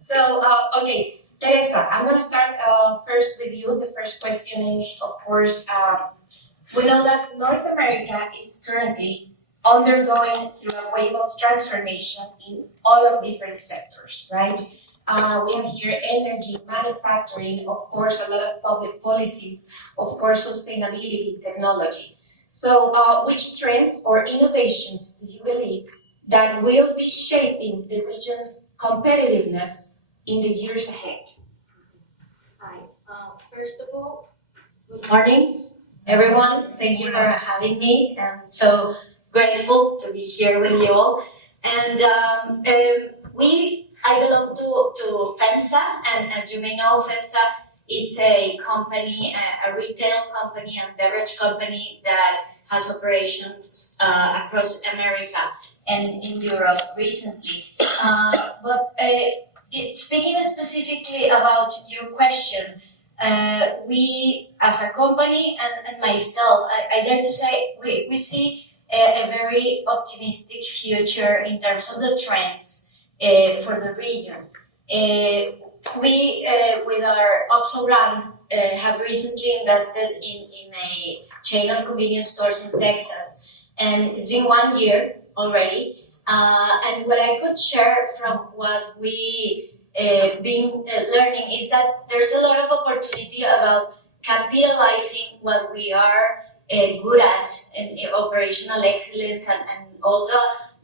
So, okay, Teresa, I'm going to start first with you. The first question is, of course, we know that North America is currently undergoing through a wave of transformation in all of different sectors, right? We have here energy, manufacturing, of course, a lot of public policies, of course, sustainability, technology. So, which trends or innovations do you believe that will be shaping the region's competitiveness in the years ahead? Hi. First of all, good morning, everyone. Thank you for having me. I'm so grateful to be here with you all. And I belong to FEMSA, and as you may know, FEMSA is a company, a retail company and beverage company that has operations across America and in Europe recently. Speaking specifically about your question, we as a company and myself, I dare to say we see a very optimistic future in terms of the trends for the region. We, with our OXXO brand, have recently invested in a chain of convenience stores in Texas, and it's been 1 year already. And what I could share from what we been learning is that there's a lot of opportunity about capitalizing what we are good at in operational excellence and all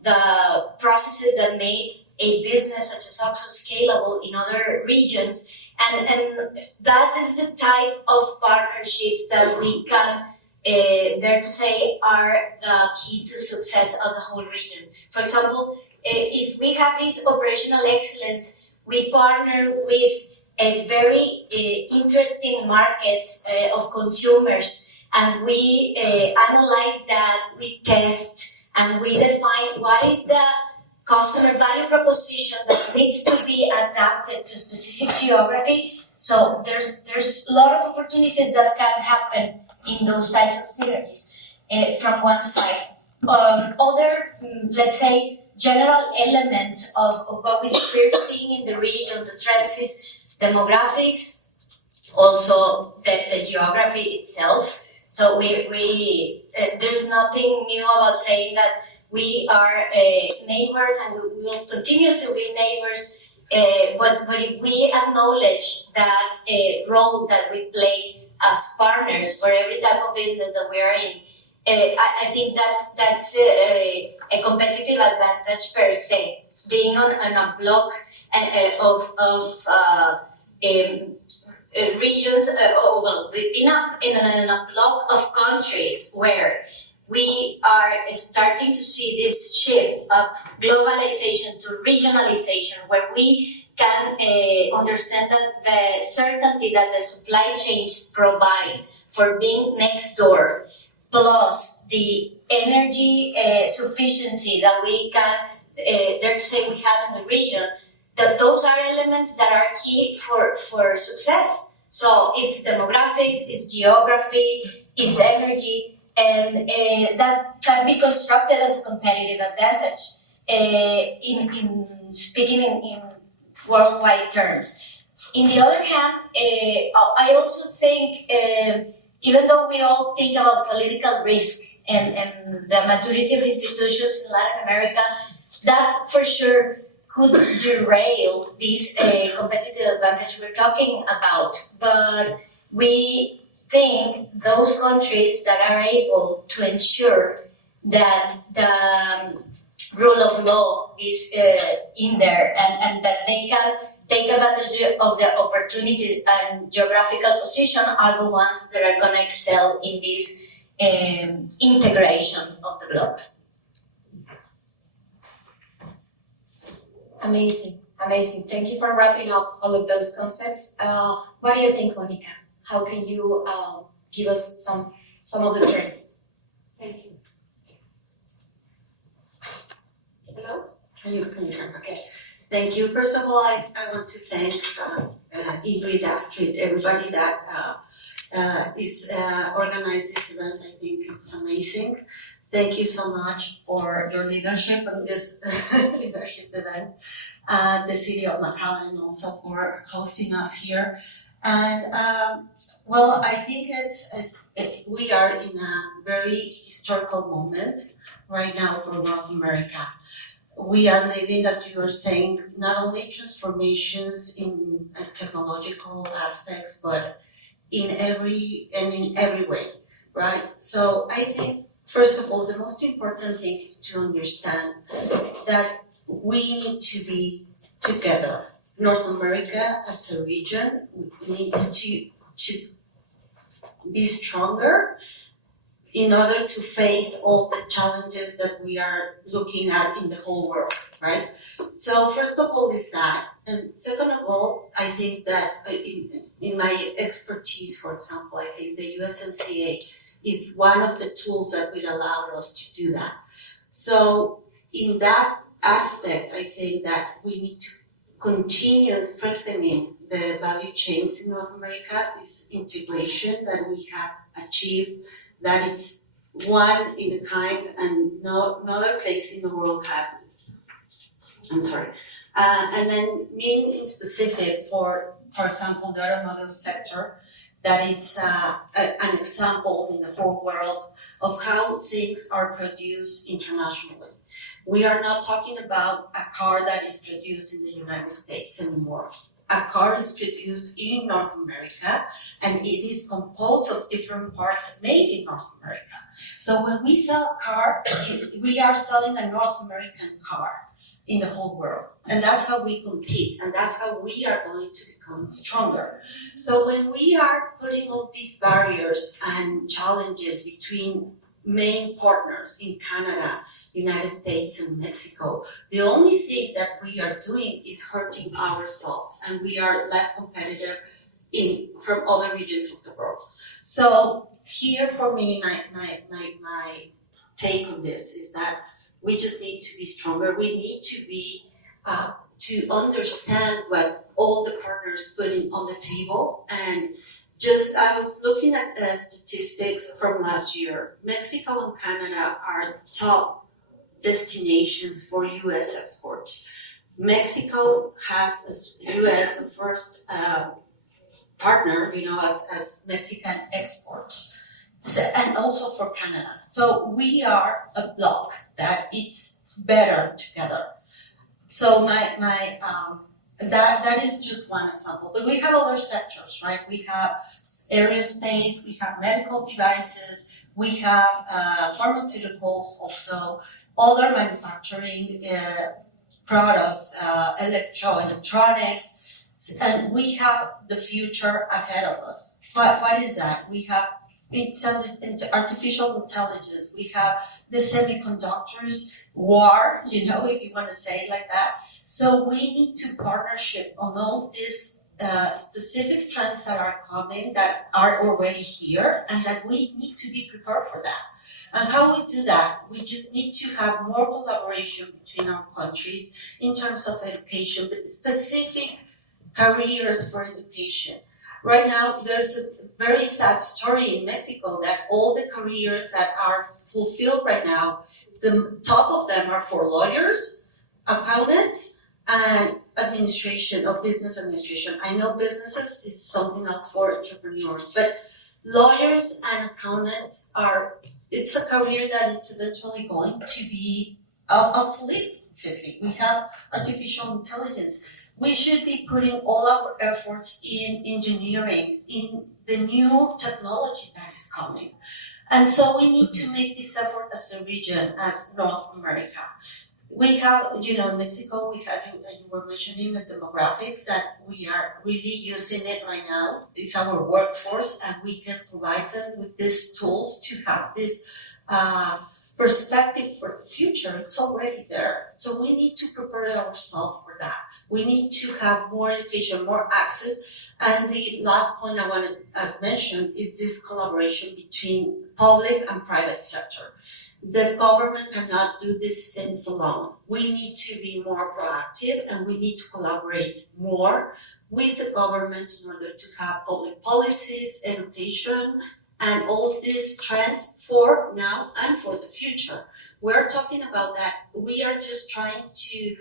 the processes that make a business such as OXXO scalable in other regions. And that is the type of partnerships that we can dare to say are the key to success of the whole region. For example, if we have this operational excellence, we partner with a very interesting market of consumers, and we analyze that, we test, and we define what is the customer value proposition that needs to be adapted to a specific geography. So there's a lot of opportunities that can happen in those types of synergies from one side. Other, let's say, general elements of what we're seeing in the region, the trends is demographics, also the geography itself. So we there's nothing new about saying that we are neighbors and we will continue to be neighbors. But if we acknowledge that role that we play as partners for every type of business that we are in, I think that's a competitive advantage per se. Being on a block of regions, in a block of countries where we are starting to see this shift of globalization to regionalization, where we can understand that the certainty that the supply chains provide for being next door, plus the energy sufficiency that we can, dare to say we have in the region, that those are elements that are key for success. So it's demographics, it's geography, it's energy, and that can be constructed as a competitive advantage in speaking in worldwide terms. In the other hand, I also think, even though we all think about political risk and the maturity of institutions in Latin America, that for sure could derail this competitive advantage we're talking about. But we think those countries that are able to ensure that the rule of law is in there and that they can take advantage of the opportunity and geographical position are the ones that are going to excel in this integration of the bloc. Amazing. Thank you for wrapping up all of those concepts. What do you think, Monica? How can you give us some of the trends? Thank you. Hello? Can you hear me? Okay. Thank you. First of all, I want to thank Ingrid, Astrid, everybody that is organized this event. I think it's amazing. Thank you so much for your leadership on this leadership event, the city of McAllen also for hosting us here. And well, I think we are in a very historical moment right now for North America. We are living, as you were saying, not only transformations in technological aspects, but in every way, right? So I think, first of all, the most important thing is to understand that we need to be together. North America as a region needs to be stronger in order to face all the challenges that we are looking at in the whole world, right? So first of all is that, and second of all, I think that in my expertise, for example, I think the USMCA is one of the tools that will allow us to do that. So in that aspect, I think that we need to continue strengthening the value chains in North America, this integration that we have achieved, that it's one in a kind and no other place in the world has this. I'm sorry. And then mean in specific for example, the automotive sector, that it's an example in the whole world of how things are produced internationally. We are not talking about a car that is produced in the United States anymore. A car is produced in North America, and it is composed of different parts made in North America. So when we sell a car, we are selling a North American car in the whole world. And that's how we compete, and that's how we are going to become stronger. So when we are putting all these barriers and challenges between main partners in Canada, United States, and Mexico, the only thing that we are doing is hurting ourselves, and we are less competitive from other regions of the world. So here for me, my take on this is that we just need to be stronger. We need to be to understand what all the partners putting on the table. And I was looking at the statistics from last year. Mexico and Canada are top destinations for U.S. exports. Mexico has as U.S. the first partner, as Mexican exports. So, and also for Canada. So we are a bloc that it's better together. So that is just one example. But we have other sectors, right? We have aerospace, we have medical devices, we have pharmaceuticals also, other manufacturing products, electronics, and we have the future ahead of us. But what is that? We have artificial intelligence, we have the semiconductors war, if you want to say it like that. So we need to partnership on all these specific trends that are coming, that are already here, and that we need to be prepared for that. And how we do that? We just need to have more collaboration between our countries in terms of education, but specific careers for education. Right now, there's a very sad story in Mexico that all the careers that are fulfilled right now, the top of them are for lawyers, accountants, and business administration. I know businesses, it's something else for entrepreneurs, but lawyers and accountants it's a career that is eventually going to be obsolete. We have artificial intelligence. We should be putting all our efforts in engineering, in the new technology that is coming. And so we need to make this effort as a region, as North America. We have, Mexico, you were mentioning the demographics, that we are really using it right now. It's our workforce, and we can provide them with these tools to have this perspective for the future. It's already there. So we need to prepare ourselves for that. We need to have more education, more access. And the last point I want to mention is this collaboration between public and private sector. The government cannot do these things alone. We need to be more proactive, and we need to collaborate more with the government in order to have public policies, education, and all these trends for now and for the future. We're talking about that. We are just trying to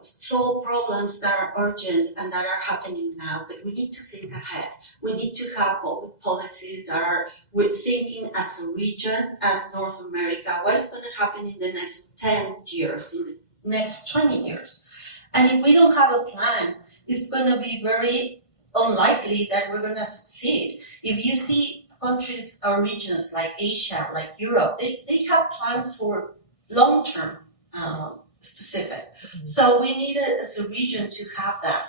solve problems that are urgent and that are happening now, but we need to think ahead. We need to have policies that are, we're thinking as a region, as North America, what is going to happen in the next 10 years, in the next 20 years. And if we don't have a plan, it's going to be very unlikely that we're going to succeed. If you see countries or regions like Asia, like Europe, they have plans for long-term specific. So we need as a region to have that.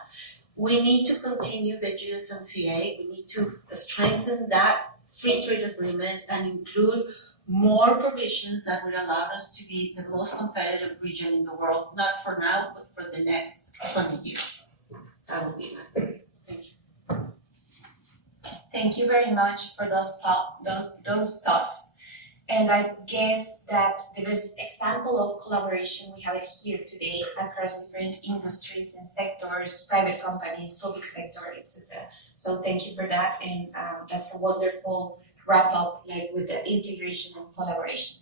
We need to continue the USMCA. We need to strengthen that free trade agreement and include more provisions that would allow us to be the most competitive region in the world, not for now, but for the next 20 years. That would be my thank you. Thank you very much for those thoughts. And I guess that there is example of collaboration. We have it here today across different industries and sectors, private companies, public sector, etc. So thank you for that, and that's a wonderful wrap up, like with the integration and collaboration.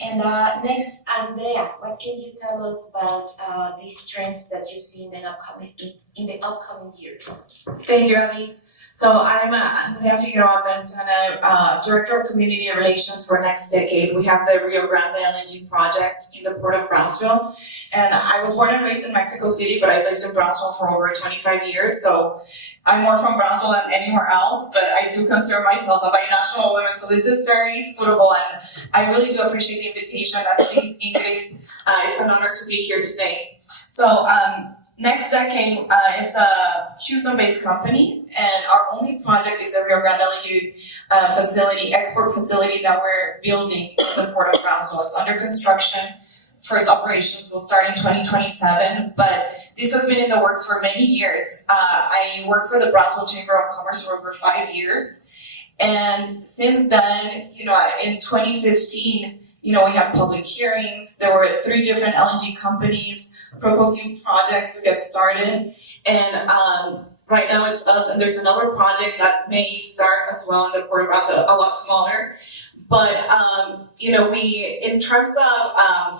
And next, Andrea, what can you tell us about these trends that you see in the upcoming years? Thank you, Adys. So I'm Andrea Figueroa, Benton, I'm Director of Community Relations for NextDecade. We have the Rio Grande LNG project in the Port of Brownsville. And I was born and raised in Mexico City, but I lived in Brownsville for over 25 years. So I'm more from Brownsville than anywhere else, but I do consider myself a binational woman. So this is very suitable, and I really do appreciate the invitation. As Ingrid, it's an honor to be here today. So NextDecade is a Houston-based company, and our only project is the Rio Grande LNG export facility that we're building in the Port of Brownsville. It's under construction. First operations will start in 2027, but this has been in the works for many years. I worked for the Brownsville Chamber of Commerce for over 5 years, and since then, in 2015, we had public hearings. There were 3 different LNG companies proposing projects to get started, and right now it's us, and there's another project that may start as well in the Port of Barraza, a lot smaller. But we, in terms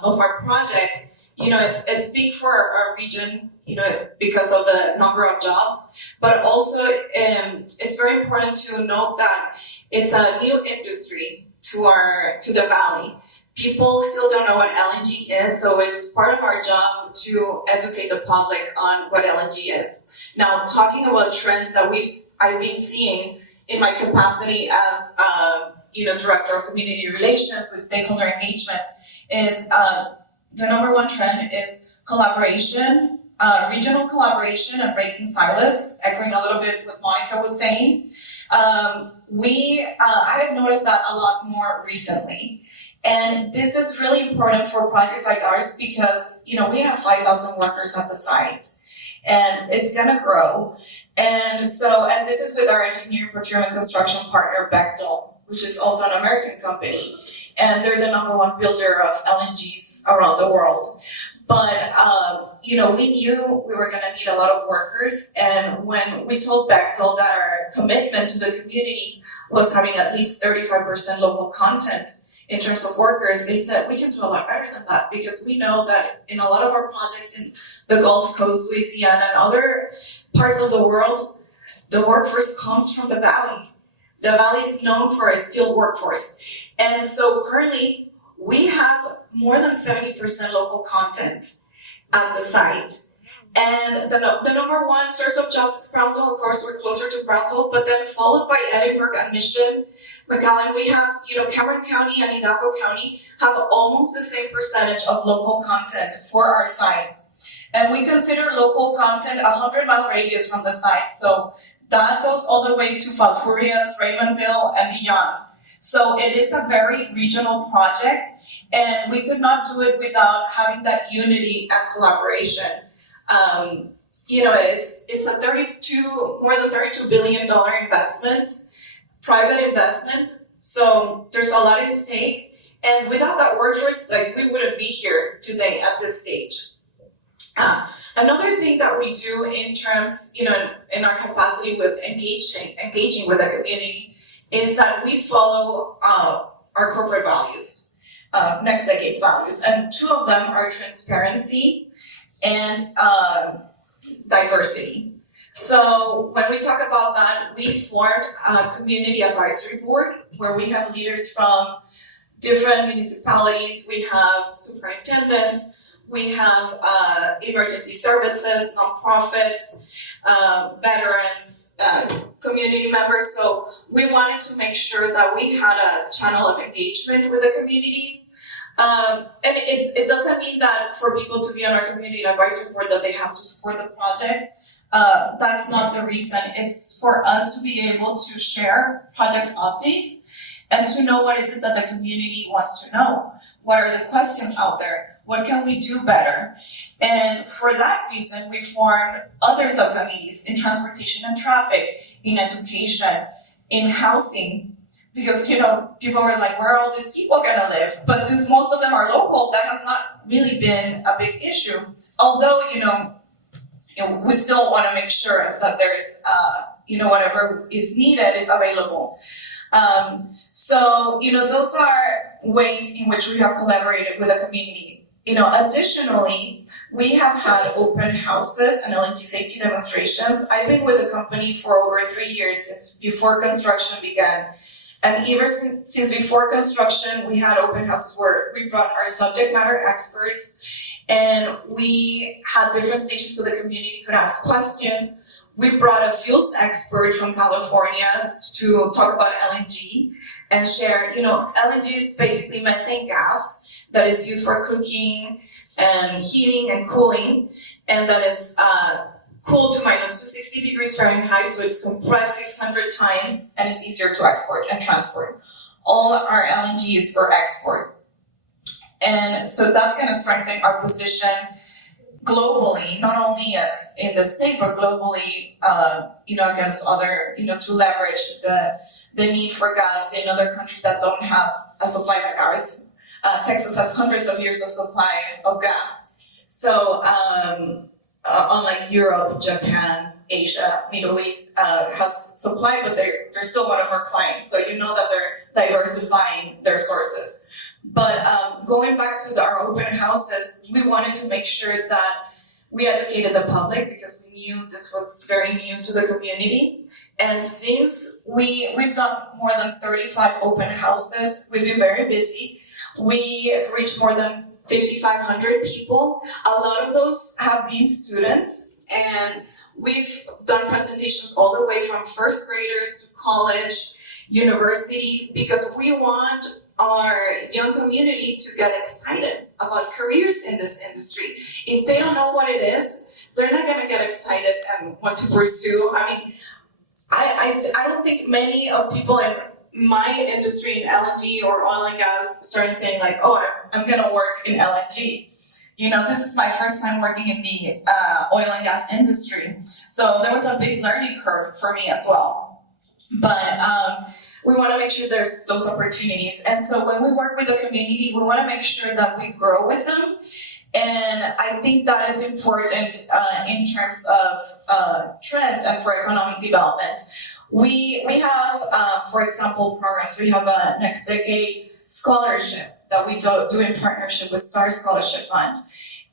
of our project, it's big for our region, because of the number of jobs. But also, it's very important to note that it's a new industry to the valley. People still don't know what LNG is, so it's part of our job to educate the public on what LNG is. Now, talking about trends that I've been seeing in my capacity as Director of Community Relations with stakeholder engagement, is the number one trend is collaboration, regional collaboration and breaking silos, echoing a little bit what Monica was saying. I have noticed that a lot more recently. And this is really important for projects like ours because, we have 5,000 workers at the site, and it's gonna grow. And this is with our engineering procurement construction partner, Benton, which is also an American company. And they're the number one builder of LNGs around the world. But, we knew we were gonna need a lot of workers. And when we told Bechtel that our commitment to the community was having at least 35% local content in terms of workers, they said, we can do a lot better than that, because we know that in a lot of our projects in the Gulf Coast, Louisiana, and other parts of the world, the workforce comes from the valley. The valley is known for a skilled workforce. And so currently, we have more than 70% local content at the site. And the number one source of jobs is Brownsville. Of course, we're closer to Brownsville, but then followed by Edinburgh and Mission, McAllen. We have, Cameron County and Hidalgo County have almost the same percentage of local content for our site. And we consider local content 100-mile radius from the site. So that goes all the way to Falfurrias, Raymondville, and beyond. So it is a very regional project, and we could not do it without having that unity and collaboration. It's a more than $32 billion investment, private investment. So there's a lot at stake. And without that workforce, we wouldn't be here today at this stage. Another thing that we do in terms, in our capacity with engaging with the community is that we follow our corporate values, NextDecade's values, and two of them are transparency and diversity. So when we talk about that, we formed a community advisory board where we have leaders from different municipalities, we have superintendents, we have emergency services, nonprofits, veterans, community members. So we wanted to make sure that we had a channel of engagement with the community. And it doesn't mean that for people to be on our community advisory board that they have to support the project. That's not the reason. It's for us to be able to share project updates and to know what is it that the community wants to know. What are the questions out there? What can we do better? And for that reason, we formed other subcommittees in transportation and traffic, in education, in housing. Because, people were like, where are all these people gonna live? But since most of them are local, that has not really been a big issue. Although, we still want to make sure that there's, whatever is needed is available. So, those are ways in which we have collaborated with the community. Additionally, we have had open houses and LNG safety demonstrations. I've been with the company for over 3 years, since before construction began. And ever since before construction, we had open houses where we brought our subject matter experts and we had different stations so the community could ask questions. We brought a fuels expert from California to talk about LNG and share, LNG is basically methane gas that is used for cooking and heating and cooling, and that is cooled to minus 260 degrees Fahrenheit, so it's compressed 600 times and it's easier to export and transport. All our LNG is for export. And so that's going to strengthen our position globally, not only in the state, but globally, against other, to leverage the need for gas in other countries that don't have a supply like ours. Texas has hundreds of years of supply of gas. So, unlike Europe, Japan, Asia, Middle East has supply, but they're still one of our clients. So that they're diversifying their sources. But going back to our open houses, we wanted to make sure that we educated the public because we knew this was very new to the community. And since we've done more than 35 open houses, we've been very busy. We have reached more than 5,500 people. A lot of those have been students, and we've done presentations all the way from first graders to college, university, because we want our young community to get excited about careers in this industry. If they don't know what it is, they're not going to get excited and want to pursue. I don't think many of people in my industry in LNG or oil and gas started saying like, oh, I'm going to work in LNG. This is my first time working in the oil and gas industry. So there was a big learning curve for me as well. But we want to make sure there's those opportunities. And so when we work with the community, we want to make sure that we grow with them. And I think that is important in terms of trends and for economic development. We have, for example, programs. We have a NextDecade scholarship that we do in partnership with Star Scholarship Fund.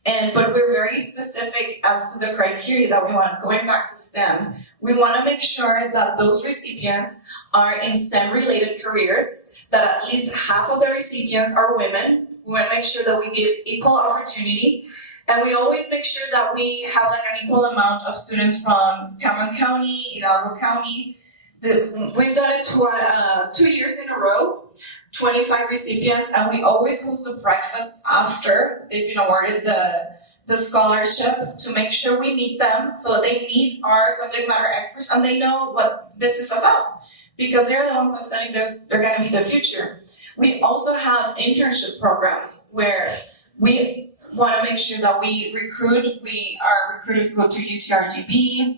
But we're very specific as to the criteria that we want. Going back to STEM, we want to make sure that those recipients are in STEM-related careers, that at least half of the recipients are women. We want to make sure that we give equal opportunity. And we always make sure that we have like an equal amount of students from Cameron County, Hidalgo County. We've done it 2 years in a row. 25 recipients, and we always host a breakfast after they've been awarded the scholarship to make sure we meet them so that they meet our subject matter experts and they know what this is about, because they're the ones that study this, they're going to be the future. We also have internship programs where we want to make sure that we recruit. Our recruiters go to UTRGB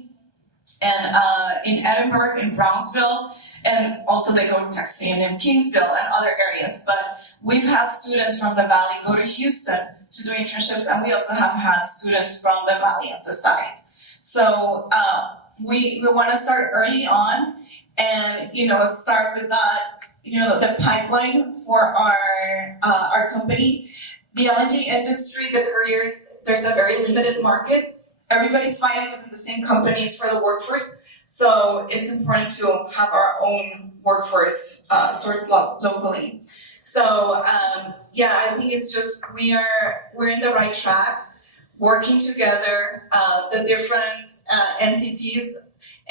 and in Edinburgh, in Brownsville, and also they go to Texas A&M Kingsville and other areas. But we've had students from the Valley go to Houston to do internships, and we also have had students from the Valley at the site. So we want to start early on and start with that. The pipeline for our company. The LNG industry, the careers, there's a very limited market. Everybody's fighting within the same companies for the workforce, so it's important to have our own workforce sourced locally. So I think it's just we're in the right track, working together, the different entities,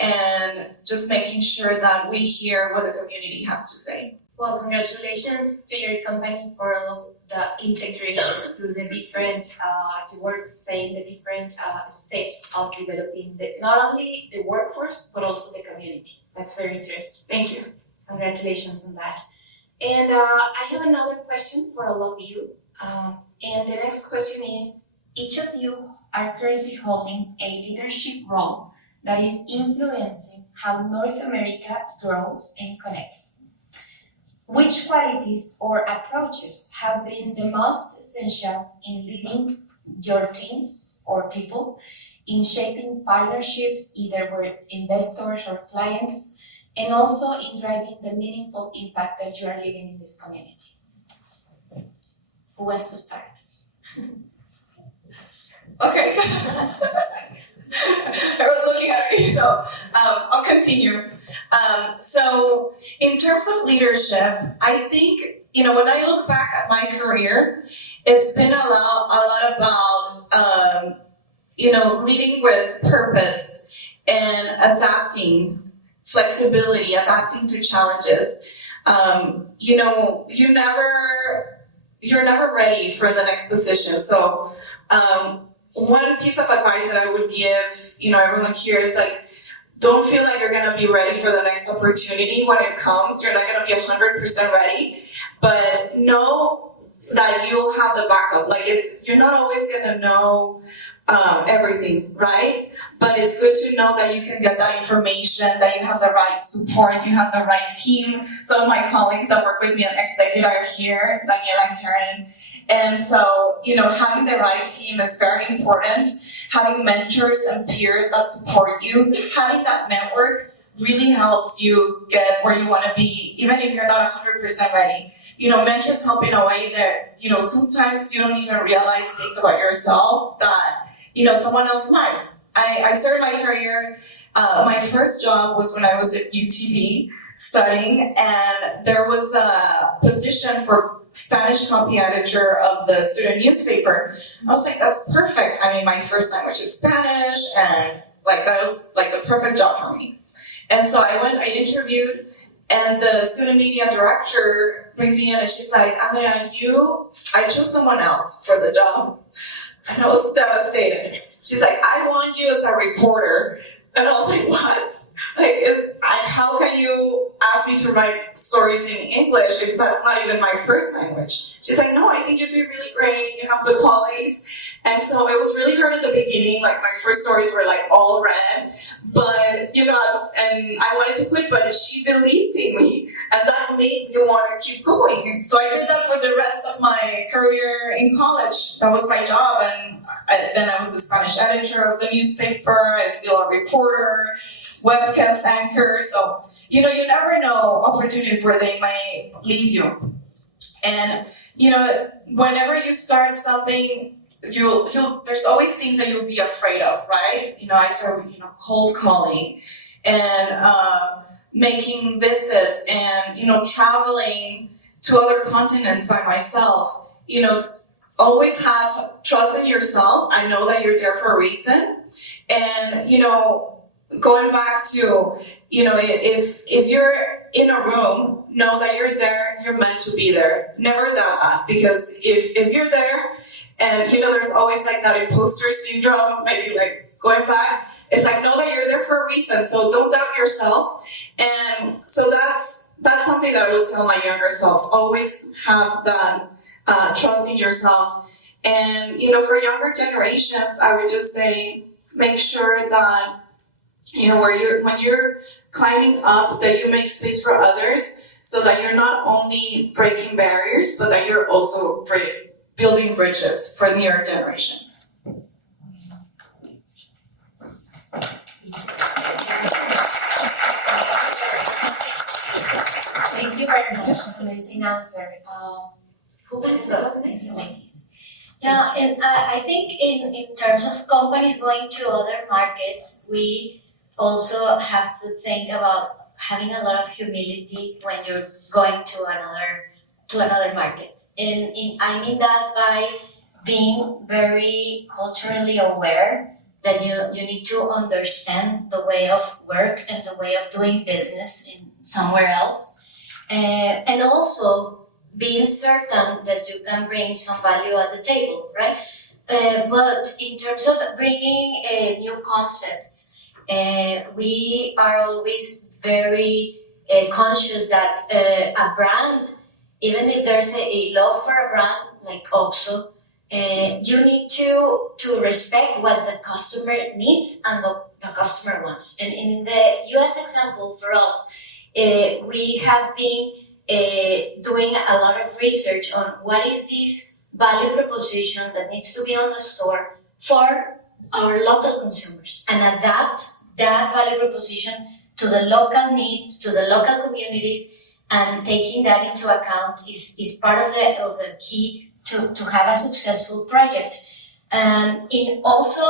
and just making sure that we hear what the community has to say. Well, congratulations to your company for all of the integration through the different, as you were saying, the different steps of developing not only the workforce, but also the community. That's very interesting. Thank you. Congratulations on that. And I have another question for all of you. And the next question is, each of you are currently holding a leadership role that is influencing how North America grows and connects. Which qualities or approaches have been the most essential in leading your teams or people in shaping partnerships either with investors or clients, and also in driving the meaningful impact that you are living in this community? Who wants to start? Okay. I was looking at me, so I'll continue. So in terms of leadership, I think, when I look back at my career, it's been a lot about, leading with purpose and adapting, flexibility, adapting to challenges. You're never ready for the next position. So, one piece of advice that I would give, everyone here is don't feel like you're going to be ready for the next opportunity when it comes. You're not going to be 100% ready, but know that you'll have the backup. You're not always going to know everything, right? But it's good to know that you can get that information, that you have the right support, you have the right team. Some of my colleagues that work with me at NextDecade are here, Daniela and Karem. And so, having the right team is very important. Having mentors and peers that support you, having that network really helps you get where you want to be, even if you're not 100% ready. Mentors help in a way that, sometimes you don't even realize things about yourself that, someone else might. I started my career, my first job was when I was at UTB studying, and there was a position for Spanish copy editor of the student newspaper. I was like, that's perfect. My first language is Spanish, and that was the perfect job for me. And so I went, I interviewed, and the student media director brings me in, and she's like, Andrea, I chose someone else for the job. And I was devastated. She's like, I want you as a reporter. And I was like, what? How can you ask me to write stories in English if that's not even my first language? She's like, no, I think you'd be really great. You have the qualities. And so it was really hard at the beginning. My first stories were all red, but and I wanted to quit, but she believed in me, and that made me want to keep going. So I did that for the rest of my career in college. That was my job, and then I was the Spanish editor of the newspaper. I was still a reporter, webcast anchor. So you never know opportunities where they may lead you, and whenever you start something, there's always things that you'll be afraid of, right? I started, cold calling and making visits and, traveling to other continents by myself. Always have trust in yourself. I know that you're there for a reason. And, going back to, if you're in a room, know that you're there, you're meant to be there. Never doubt that, because if you're there, and there's always that imposter syndrome, maybe going back, it's know that you're there for a reason, so don't doubt yourself. And so that's something that I would tell my younger self. Always have that trust in yourself. And for younger generations, I would just say, make sure that when you're climbing up, that you make space for others, so that you're not only breaking barriers, but that you're also building bridges for newer generations. amazing answer. Who wants to go next, ladies? Yeah, and I think in terms of companies going to other markets, we also have to think about having a lot of humility when you're going to another market. I mean that by being very culturally aware that you need to understand the way of work and the way of doing business in somewhere else, and also being certain that you can bring some value at the table, right? But in terms of bringing new concepts, we are always very conscious that a brand, even if there's a love for a brand like OXXO, you need to respect what the customer needs and what the customer wants. And in the US example for us, we have been doing a lot of research on what is this value proposition that needs to be on the store for our local consumers and adapt that value proposition to the local needs, to the local communities, and taking that into account is part of the key to have a successful project. And also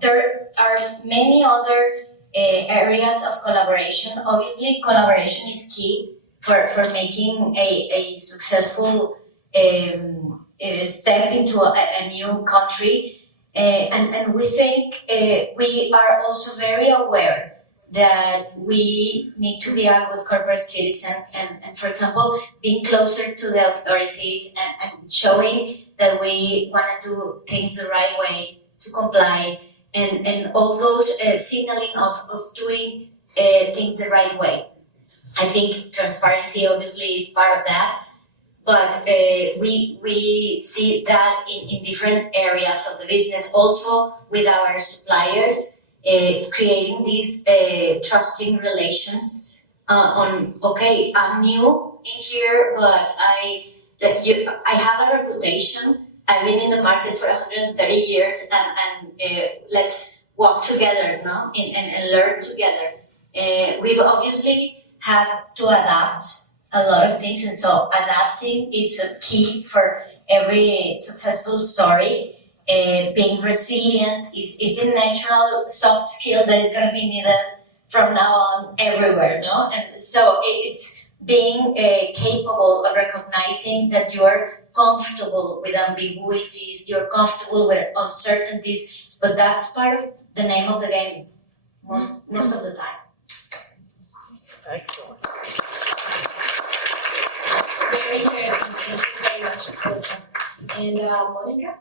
there are many other areas of collaboration. Obviously, collaboration is key for making a successful step into a new country. And we think we are also very aware that we need to be a good corporate citizen and for example, being closer to the authorities and showing that we want to do things the right way to comply and all those signaling of doing things the right way. I think transparency obviously is part of that, but we see that in different areas of the business, also with our suppliers, creating these trusting relations on, okay, I'm new in here, but I have a reputation. I've been in the market for 130 years and let's walk together, no? And learn together. We've obviously had to adapt a lot of things, and so adapting is a key for every successful story. Being resilient is a natural soft skill that is going to be needed from now on everywhere, no? And so it's being capable of recognizing that you're comfortable with ambiguities, you're comfortable with uncertainties, but that's part of the name of the game most of the time. Excellent. Very interesting. Thank you very much, Teresa. And Monica?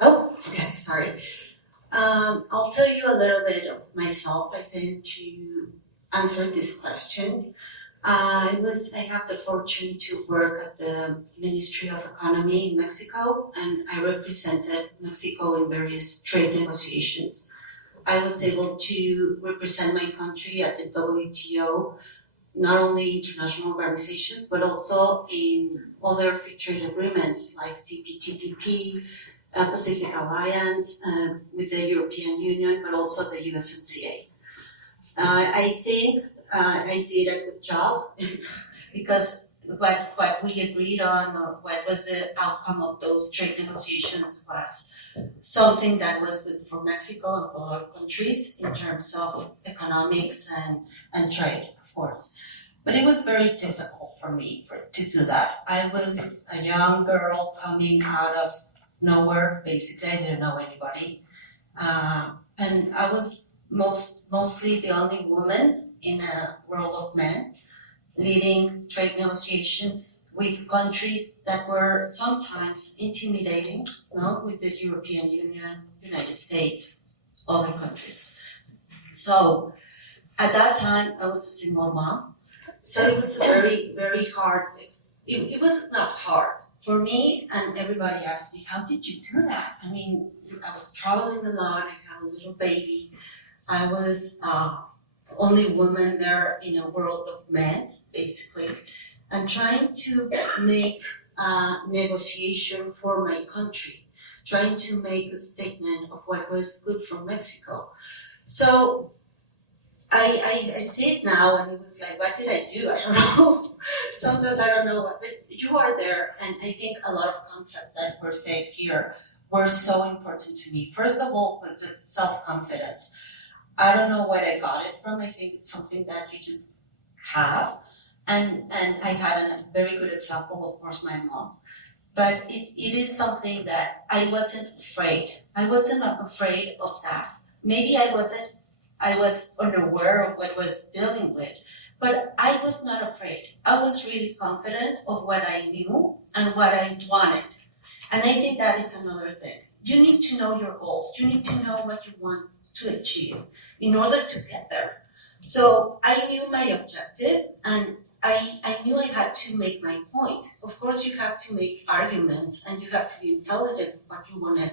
Oh, okay, sorry. I'll tell you a little bit of myself, I think, to answer this question. I have the fortune to work at the Ministry of Economy in Mexico, and I represented Mexico in various trade negotiations. I was able to represent my country at the WTO, not only international organizations, but also in other free trade agreements like CPTPP, Pacific Alliance, with the European Union, but also the USMCA. I think I did a good job because what we agreed on, or what was the outcome of those trade negotiations, was something that was good for Mexico and for other countries in terms of economics and trade, of course. But it was very difficult for me to do that. I was a young girl coming out of nowhere, basically. I didn't know anybody. And I was mostly the only woman in a world of men, leading trade negotiations with countries that were sometimes intimidating, with the European Union, United States, other countries. So at that time, I was a single mom. So it was a very, very hard, it was not hard. For me, and everybody asked me, how did you do that? I mean, I was traveling a lot, I had a little baby. I was only woman there in a world of men, basically, and trying to make a negotiation for my country, trying to make a statement of what was good for Mexico. So I see it now, and it was like, what did I do? I don't know. Sometimes I don't know what, but you are there, and I think a lot of concepts that were said here were so important to me. First of all, was it self-confidence. I don't know where I got it from. I think it's something that you just have. And I had a very good example, of course, my mom. But it is something that I wasn't afraid. I wasn't afraid of that. Maybe I was unaware of what I was dealing with, but I was not afraid. I was really confident of what I knew and what I wanted. And I think that is another thing. You need to know your goals. You need to know what you want to achieve in order to get there. So I knew my objective, and I knew I had to make my point. Of course, you have to make arguments, and you have to be intelligent of what you want to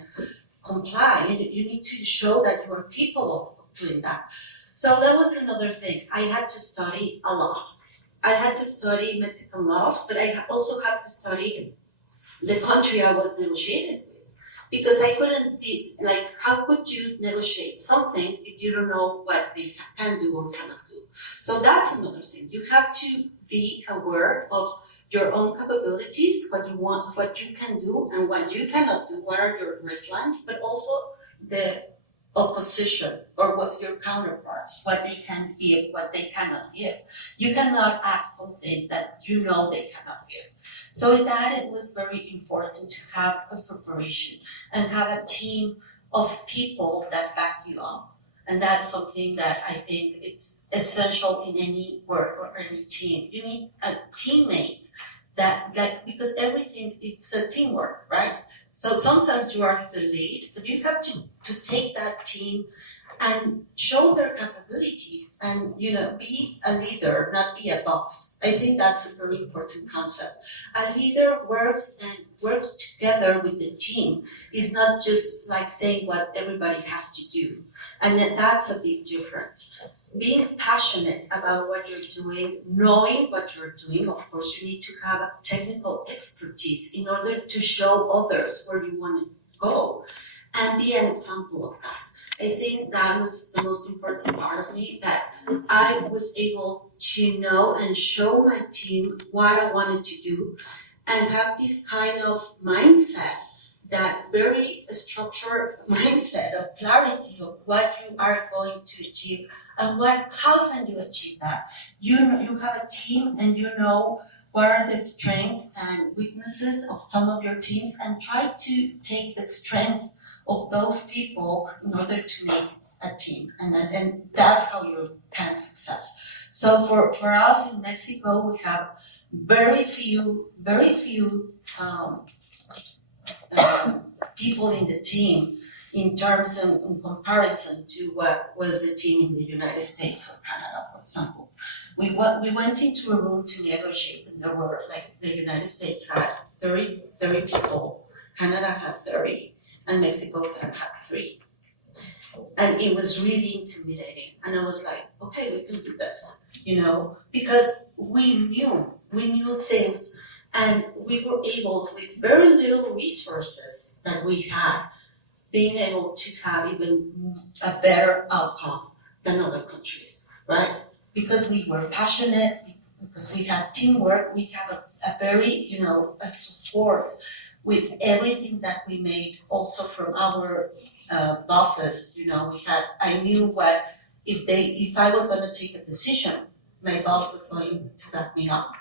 comply. You need to show that you are capable of doing that. So that was another thing. I had to study a lot. I had to study Mexican laws, but I also had to study the country I was negotiating with. Because I couldn't, how could you negotiate something if you don't know what they can do or cannot do? So that's another thing. You have to be aware of your own capabilities, what you want, what you can do, and what you cannot do. What are your red lines, but also the opposition or what your counterparts, what they can give, what they cannot give. You cannot ask something that you know they cannot give. So in that, it was very important to have a preparation and have a team of people that back you up. And that's something that I think it's essential in any work or any team. You need a teammate because everything, it's a teamwork, right? So sometimes you are the lead, but you have to take that team and show their capabilities and, be a leader, not be a boss. I think that's a very important concept. A leader works together with the team. It's not just like saying what everybody has to do. And that's a big difference. Being passionate about what you're doing, knowing what you're doing, of course, you need to have a technical expertise in order to show others where you want to go and be an example of that. I think that was the most important part of me, that I was able to know and show my team what I wanted to do and have this kind of mindset, that very structured mindset of clarity of what you are going to achieve and how can you achieve that. You have a team and you know what are the strengths and weaknesses of some of your teams, and try to take the strength of those people in order to make a team, and that's how you can success. So for us in Mexico, we have very few people in the team in terms of in comparison to what was the team in the United States or Canada, for example. We went into a room to negotiate, and there were, the United States had 30 people, Canada had 30, and Mexico had 3. And it was really intimidating. And I was like, okay, we can do this, because we knew things, and we were able, with very little resources that we had, being able to have even a better outcome than other countries, right? Because we were passionate, because we had teamwork, we had a very, a support with everything that we made, also from our bosses. I knew what, if I was going to take a decision, my boss was going to back me up.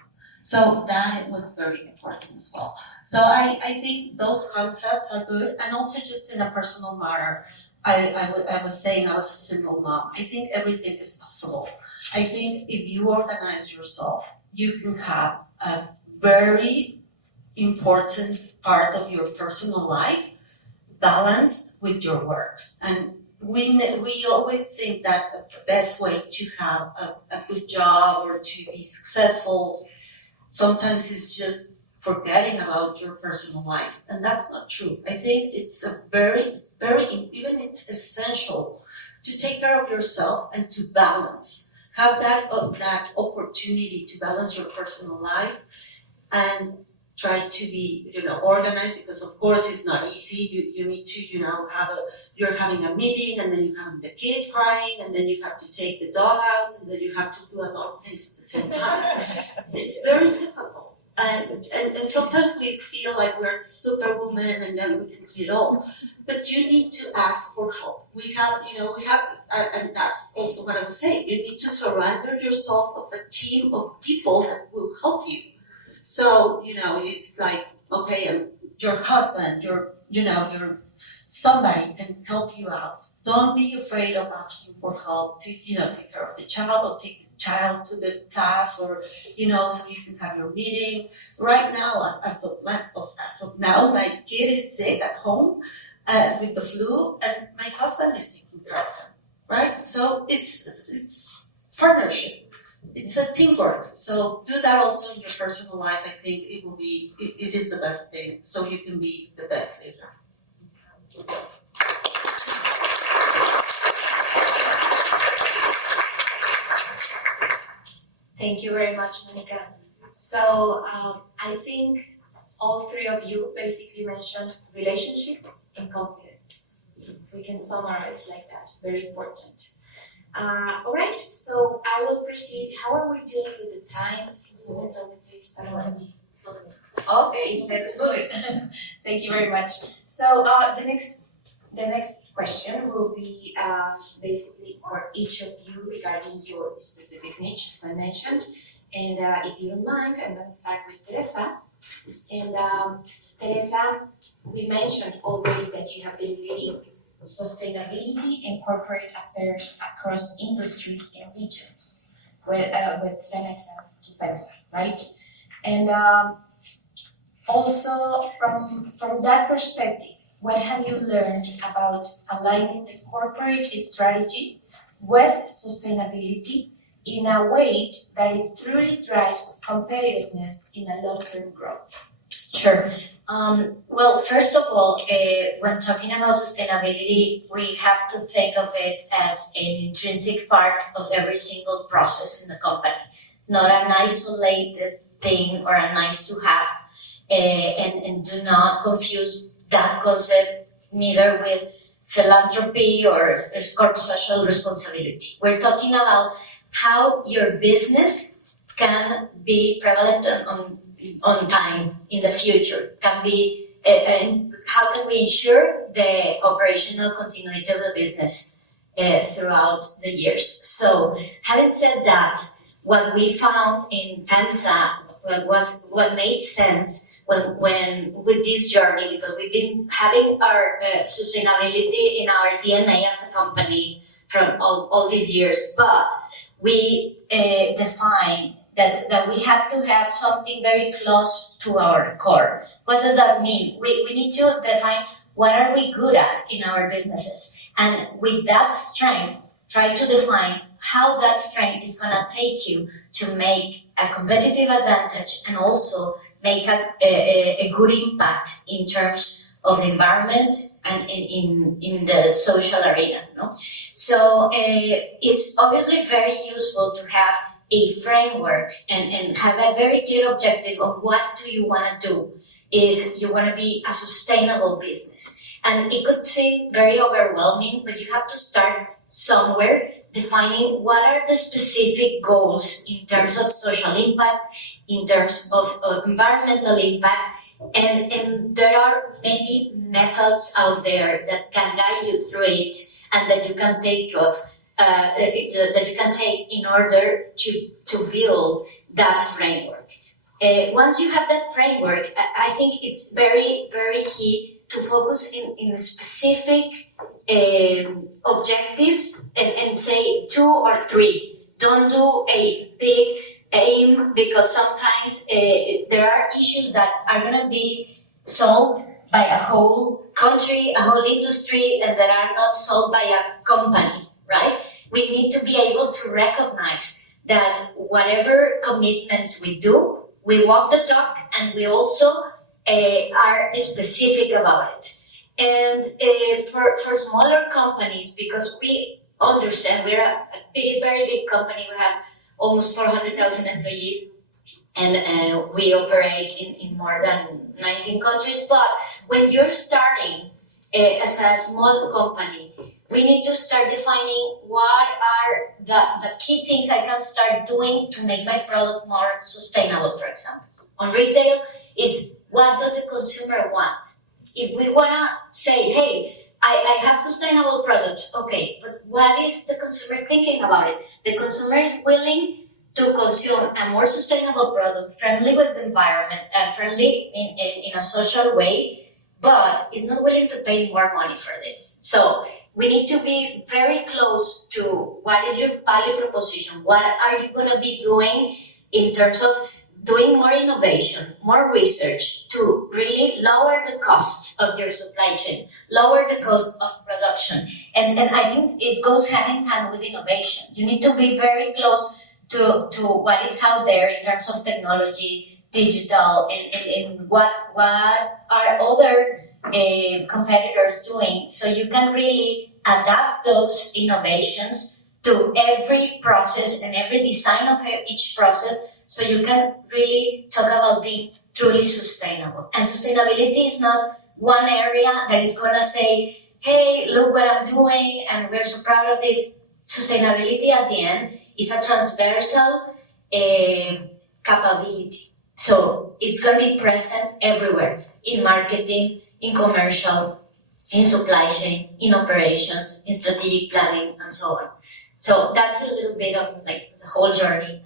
So that it was very important as well. So I think those concepts are good, and also just in a personal matter, I was saying I was a single mom. I think everything is possible. I think if you organize yourself, you can have a very important part of your personal life balanced with your work. And we always think that the best way to have a good job or to be successful sometimes is just forgetting about your personal life, and that's not true. I think it's it's essential to take care of yourself and to balance, have that opportunity to balance your personal life and try to be, organized, because of course it's not easy. You need to, you're having a meeting, and then you have the kid crying, and then you have to take the dog out, and then you have to do a lot of things at the same time. It's very difficult. And sometimes we feel like we're superwoman and then we can do it all. But you need to ask for help. We have, and that's also what I was saying. You need to surround yourself of a team of people that will help you. So, it's like, okay, your husband, your somebody can help you out. Don't be afraid of asking for help to, take care of the child, or take the child to the class, or, so you can have your meeting. Right now, as of now, my kid is sick at home with the flu, and my husband is taking care of him, right? So it's partnership. It's a teamwork. So do that also in your personal life. I think it is the best thing, so you can be the best leader. Thank you very much, Monica. So I think all three of you basically mentioned relationships and confidence. We can summarize like that, very important. All right, so I will proceed. How are we doing with the time? Someone tell me, please. I don't want to be. Okay, let's move it. Thank you very much. So the next question will be basically for each of you regarding your specific niche, as I mentioned. And if you don't mind, I'm going to start with Teresa. And Teresa, we mentioned already that you have been leading sustainability and corporate affairs across industries and regions with Cemex to FEMSA, right? And also from that perspective, what have you learned about aligning the corporate strategy with sustainability in a way that it truly drives competitiveness in a long-term growth? Sure. Well, first of all, when talking about sustainability, we have to think of it as an intrinsic part of every single process in the company, not an isolated thing or a nice to have, and do not confuse that concept neither with philanthropy or corporate social responsibility. We're talking about how your business can be prevalent on time in the future, can be, and how can we ensure the operational continuity of the business throughout the years. So having said that, what we found in FEMSA was what made sense when with this journey, because we've been having our sustainability in our DNA as a company from all these years, but we defined that we have to have something very close to our core. What does that mean? We need to define what are we good at in our businesses, and with that strength, try to define how that strength is going to take you to make a competitive advantage and also make a good impact in terms of the environment and in the social arena. No? So it's obviously very useful to have a framework and have a very clear objective of what do you want to do if you want to be a sustainable business. And it could seem very overwhelming, but you have to start somewhere, defining what are the specific goals in terms of social impact, in terms of environmental impact, and there are many methods out there that can guide you through it and that you can take that you can take in order to build that framework. Once you have that framework, I think it's very, very key to focus in specific objectives and say 2 or 3. Don't do a big aim, because sometimes there are issues that are going to be solved by a whole country, a whole industry, and that are not solved by a company, right? We need to be able to recognize that whatever commitments we do, we walk the talk, and we also are specific about it. And for smaller companies, because we understand we're a big, very big company, we have almost 400,000 employees. and we operate in more than 19 countries. But when you're starting as a small company, we need to start defining what are the key things I can start doing to make my product more sustainable, for example. On retail, it's what does the consumer want? If we want to say, hey, I have sustainable products, okay, but what is the consumer thinking about it? The consumer is willing to consume a more sustainable product, friendly with the environment and friendly in a social way, but is not willing to pay more money for this. So we need to be very close to what is your value proposition? What are you going to be doing in terms of doing more innovation, more research to really lower the costs of your supply chain, lower the cost of production. And I think it goes hand in hand with innovation. You need to be very close to what is out there in terms of technology, digital, and what are other competitors doing, so you can really adapt those innovations to every process and every design of each process, so you can really talk about being truly sustainable. And sustainability is not one area that is gonna say, hey, look what I'm doing and we're so proud of this. Sustainability at the end is a transversal capability. So it's going to be present everywhere, in marketing, in commercial, in supply chain, in operations, in strategic planning, and so on. So that's a little bit of like the whole journey.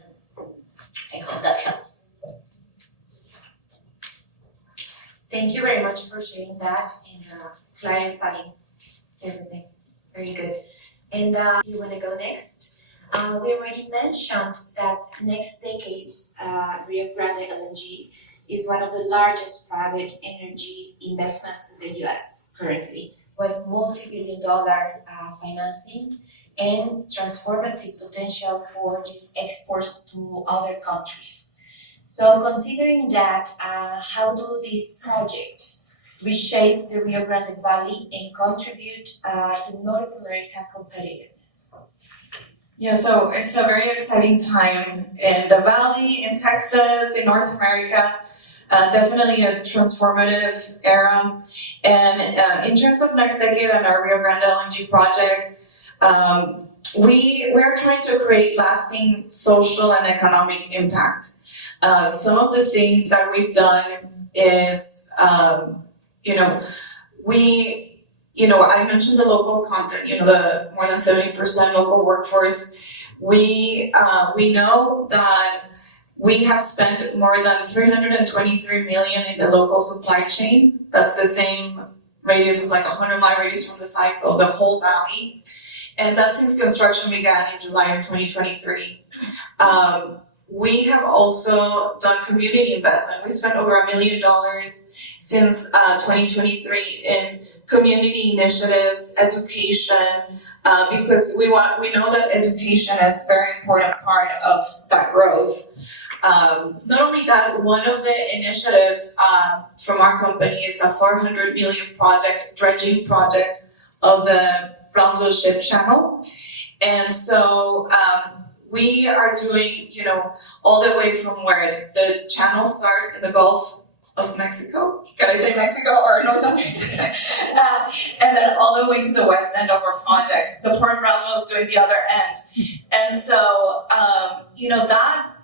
I hope that helps. Thank you very much for sharing that and clarifying everything. Very good. And you want to go next? We already mentioned that NextDecade's Rio Grande LNG is one of the largest private energy investments in the US currently, with multi-billion-dollar financing and transformative potential for these exports to other countries. So considering that, how do these projects reshape the Rio Grande Valley and contribute to North America competitiveness? Yeah, so it's a very exciting time in the Valley, in Texas, in North America. Definitely a transformative era. And in terms of NextDecade and our Rio Grande LNG project, we're trying to create lasting social and economic impact. Some of the things that we've done is, I mentioned the local content, the more than 70% local workforce. We know that we have spent more than $323 million in the local supply chain. That's the same radius of like 100-mile radius from the site, so the whole valley. And that's since construction began in July of 2023. We have also done community investment. We spent over $1 million since 2023 in community initiatives, education, because we know that education is a very important part of that growth. Not only that, one of the initiatives from our company is a $400 million dredging project of the Brownsville Ship Channel. And so we are doing, all the way from where the channel starts in the Gulf of Mexico. Can I say Mexico or North America? And then all the way to the west end of our project. The Port of Brownsville is doing the other end. And so,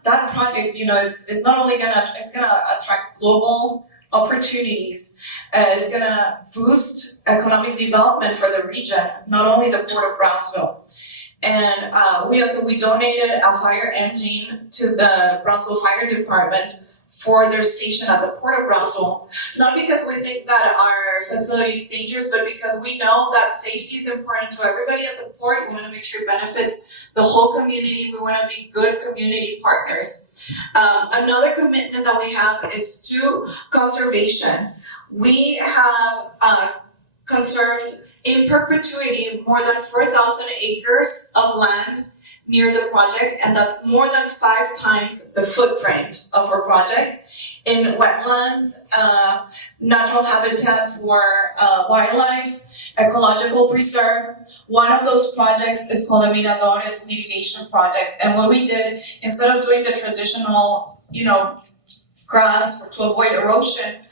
that project, is not only it's gonna attract global opportunities, it's gonna boost economic development for the region, not only the Port of Brownsville. And we donated a fire engine to the Brownsville Fire Department for their station at the Port of Brownsville, not because we think that our facility is dangerous, but because we know that safety is important to everybody at the port. We want to make sure it benefits the whole community. We want to be good community partners. Another commitment that we have is to conservation. We have conserved in perpetuity more than 4,000 acres of land near the project, and that's more than 5 times the footprint of our project in wetlands, natural habitat for wildlife, ecological preserve. One of those projects is called the Miradores Mitigation Project, and what we did, instead of doing the traditional grass or to avoid erosion,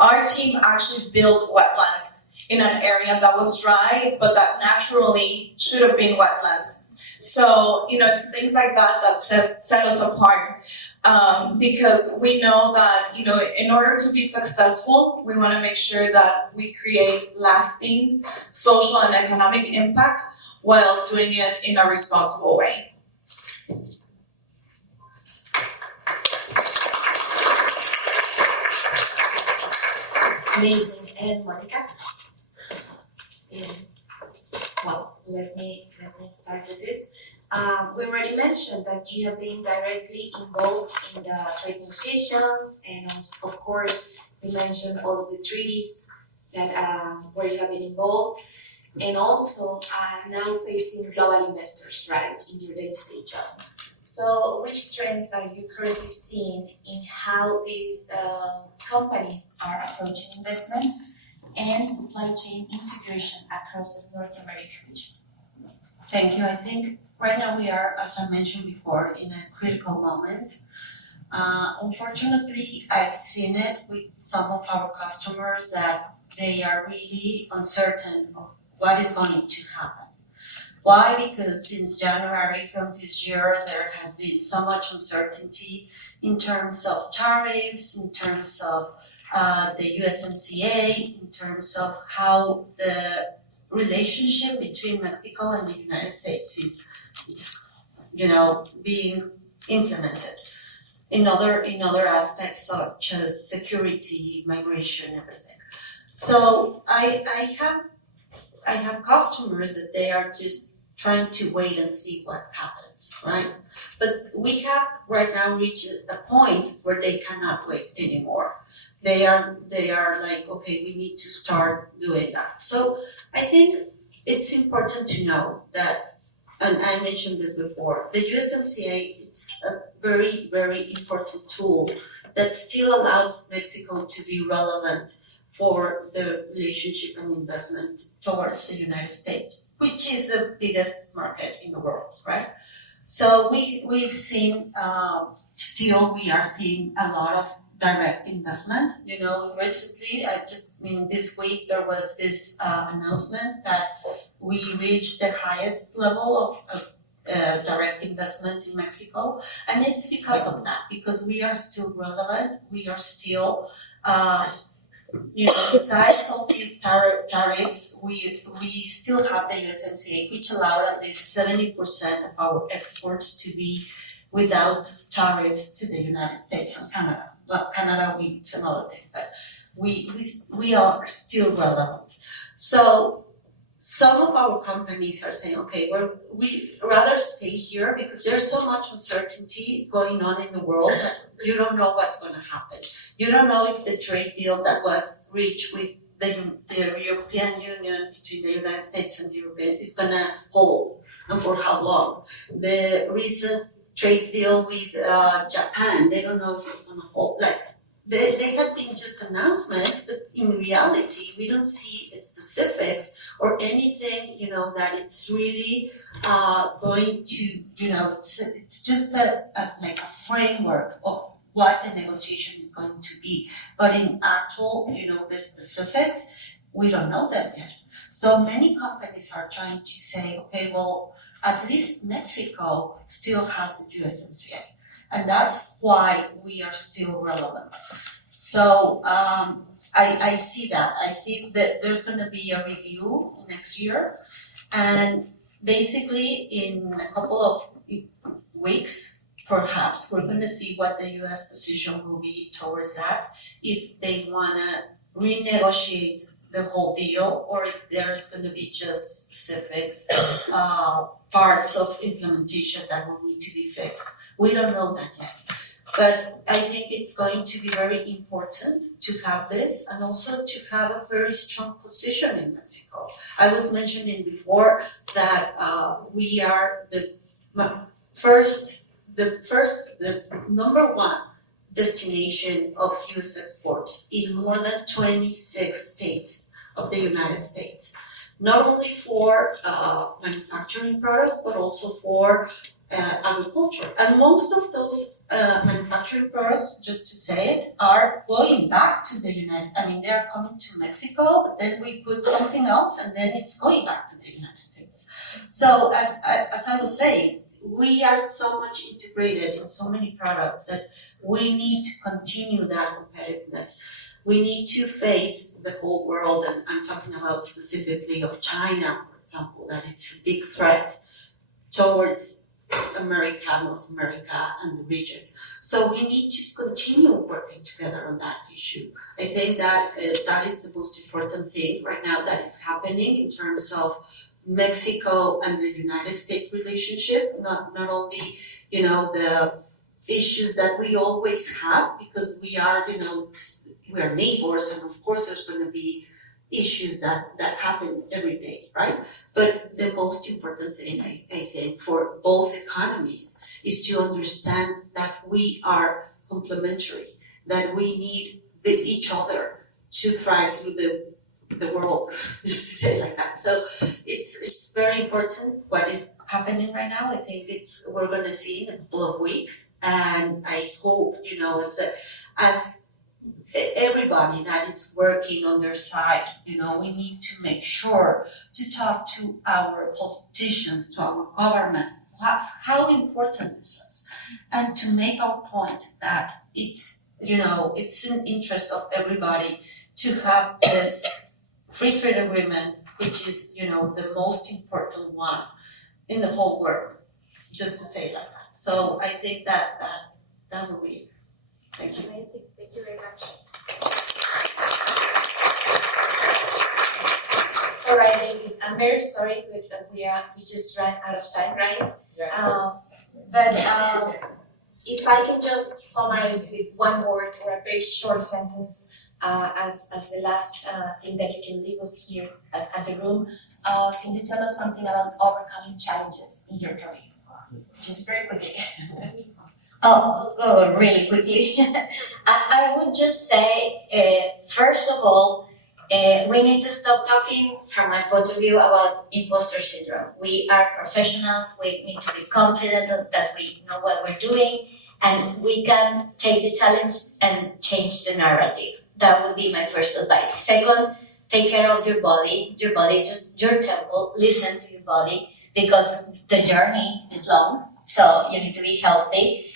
our team actually built wetlands in an area that was dry, but that naturally should have been wetlands. So, it's things like that set us apart. Because we know that, in order to be successful, we want to make sure that we create lasting social and economic impact while doing it in a responsible way. Amazing. And Monica? Well, let me start with this. We already mentioned that you have been directly involved in the trade negotiations, and also, of course, we mentioned all of the treaties that where you have been involved, and also now facing global investors, right, in your day-to-day job. So, which trends are you currently seeing in how these companies are approaching investments and supply chain integration across the North American region? Thank you. I think right now we are, as I mentioned before, in a critical moment. Unfortunately, I've seen it with some of our customers that they are really uncertain of what is going to happen. Why? Because since January from this year, there has been so much uncertainty in terms of tariffs, in terms of the USMCA, in terms of how the relationship between Mexico and the United States is being implemented in other aspects such as security, migration, everything. So I have customers that they are just trying to wait and see what happens, right? But we have right now reached a point where they cannot wait anymore. They are like, okay, we need to start doing that. So I think it's important to know that, and I mentioned this before, the USMCA, it's a very, very important tool that still allows Mexico to be relevant for the relationship and investment towards the United States, which is the biggest market in the world, right? So we've seen, still we are seeing a lot of direct investment. Recently, this week there was this announcement that we reached the highest level of direct investment in Mexico, and it's because of that, because we are still relevant, we are still, besides all these tariffs, we still have the USMCA, which allowed at least 70% of our exports to be without tariffs to the United States and Canada. Well, Canada, it's another thing, but we are still relevant. So some of our companies are saying, okay, we rather stay here because there's so much uncertainty going on in the world that you don't know what's going to happen. You don't know if the trade deal that was reached with the European Union, between the United States and the European, is going to hold, and for how long. The recent trade deal with Japan, they don't know if it's going to hold. Like, they have been just announcements, but in reality, we don't see specifics or anything, that it's really going to, it's just like a framework of what the negotiation is going to be. But in actual, the specifics, we don't know them yet. So many companies are trying to say, okay, well, at least Mexico still has the USMCA. And that's why we are still relevant. So I see that. I see that there's going to be a review next year. And basically in a couple of weeks, perhaps, we're going to see what the U.S. position will be towards that, if they want to renegotiate the whole deal, or if there's going to be just specifics, parts of implementation that will need to be fixed. We don't know that yet. But I think it's going to be very important to have this, and also to have a very strong position in Mexico. I was mentioning before that we are the number one destination of U.S. exports in more than 26 states of the United States. Not only for manufacturing products, but also for agriculture. And most of those manufacturing products, just to say it, are going back to the they're coming to Mexico, but then we put something else and then it's going back to the United States. So as I was saying, we are so much integrated in so many products that we need to continue that competitiveness. We need to face the whole world, and I'm talking about specifically of China, for example, that it's a big threat towards America, North America, and the region. So we need to continue working together on that issue. I think that that is the most important thing right now that is happening in terms of Mexico and the United States relationship, not only, the issues that we always have, because we are, we are neighbors, and of course there's going to be issues that happens every day, right? But the most important thing, I think, for both economies is to understand that we are complementary, that we need each other to thrive through the world, just to say it like that. So it's very important what is happening right now. I think we're going to see in a couple of weeks, and I hope, as everybody that is working on their side, we need to make sure to talk to our politicians, to our government, how important this is, and to make our point that it's in interest of everybody to have this free trade agreement, which is, the most important one in the whole world, just to say it like that. So I think that will be it. Thank you. Amazing. Thank you very much. All right, ladies. I'm very sorry, but we just ran out of time, right? But if I can just summarize with one word or a very short sentence, as the last thing that you can leave us here at the room, can you tell us something about overcoming challenges in your career? Just very quickly. Oh, really quickly. I would just say, first of all, we need to stop talking, from my point of view, about imposter syndrome. We are professionals. We need to be confident that we know what we're doing, and we can take the challenge and change the narrative. That would be my first advice. Second, take care of your body. Your body is just your temple. Listen to your body, because the journey is long, so you need to be healthy.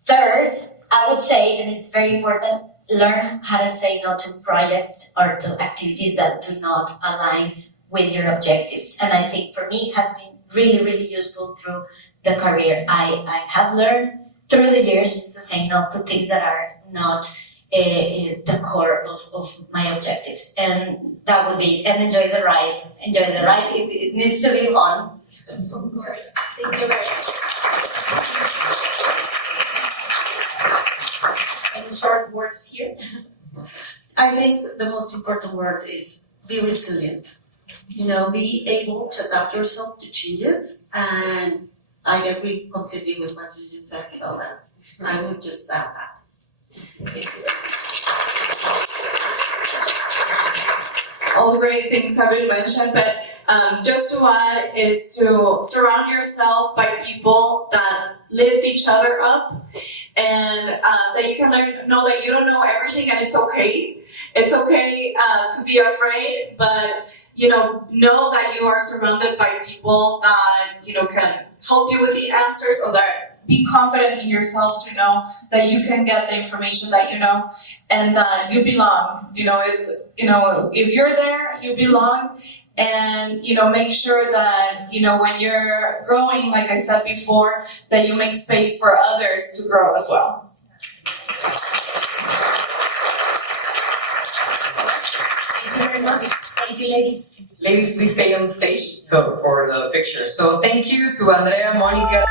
Third, I would say, and it's very important, learn how to say no to projects or to activities that do not align with your objectives. And I think for me, it has been really, really useful through the career. I have learned through the years to say no to things that are not the core of my objectives. And that would be, and enjoy the ride. Enjoy the ride. It needs to be fun. Of course. Thank you very much. Any short words here? I think the most important word is be resilient. Be able to adapt yourself to changes, and I agree completely with what you just said, so I would just add that. Thank you. All great things have been mentioned, but just to add is to surround yourself by people that lift each other up, and that you can know that you don't know everything, and it's okay. It's okay to be afraid, but know that you are surrounded by people that can help you with the answers, or that be confident in yourself to know that you can get the information that you know, and that you belong. If you're there, you belong. And, make sure that, when you're growing, like I said before, that you make space for others to grow as well. Thank you very much. Thank you, ladies. Ladies, please stay on stage for the picture. So thank you to Andrea, Mónica.